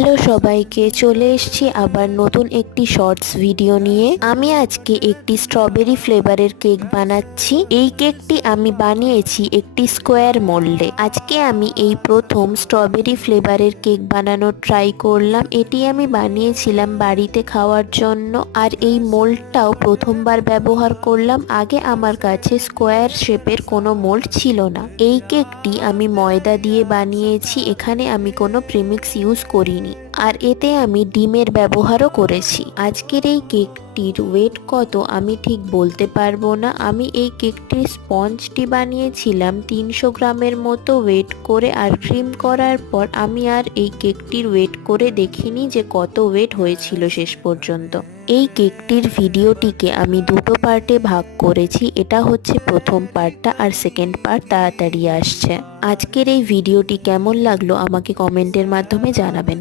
Hello সবাইকে, চলে এসেছি আবার নতুন একটি শর্টস ভিডিও নিয়ে। আমি আজকে একটি স্ট্রবেরি ফ্লেভারের কেক বানাচ্ছি। এই কেকটি আমি বানিয়েছি একটি স্কোয়ার মোল্ডে। আজকে আমি এই প্রথম স্ট্রবেরি ফ্লেভারের কেক বানানোর ট্রাই করলাম। এটি আমি বানিয়েছিলাম বাড়িতে খাওয়ার জন্য, আর এই মোল্ডটাও প্রথমবার ব্যবহার করলাম। আগে আমার কাছে স্কোয়ার শেপের কোনো মোল্ড ছিল না। এই কেকটি আমি ময়দা দিয়ে বানিয়েছি, এখানে আমি কোনো প্রিমিক্স ইউজ করিনি, আর এতে আমি ডিমের ব্যবহারও করেছি। আজকের এই কেকটির ওয়েট কত আমি ঠিক বলতে পারবো না। আমি এই কেকটির স্পঞ্জটি বানিয়েছিলাম 300 গ্রামের মতো ওয়েট করে, আর ক্রিম করার পর আমি আর এই কেকটির ওয়েট করে দেখিনি যে কত ওয়েট হয়েছিল শেষ পর্যন্ত। এই কেকটির ভিডিওটিকে আমি দুটো পার্টে ভাগ করেছি। এটা হচ্ছে প্রথম পার্টটা, আর সেকেন্ড পার্ট তাড়াতাড়ি আসছে। আজকের এই ভিডিওটি কেমন লাগলো আমাকে কমেন্টের মাধ্যমে জানাবেন।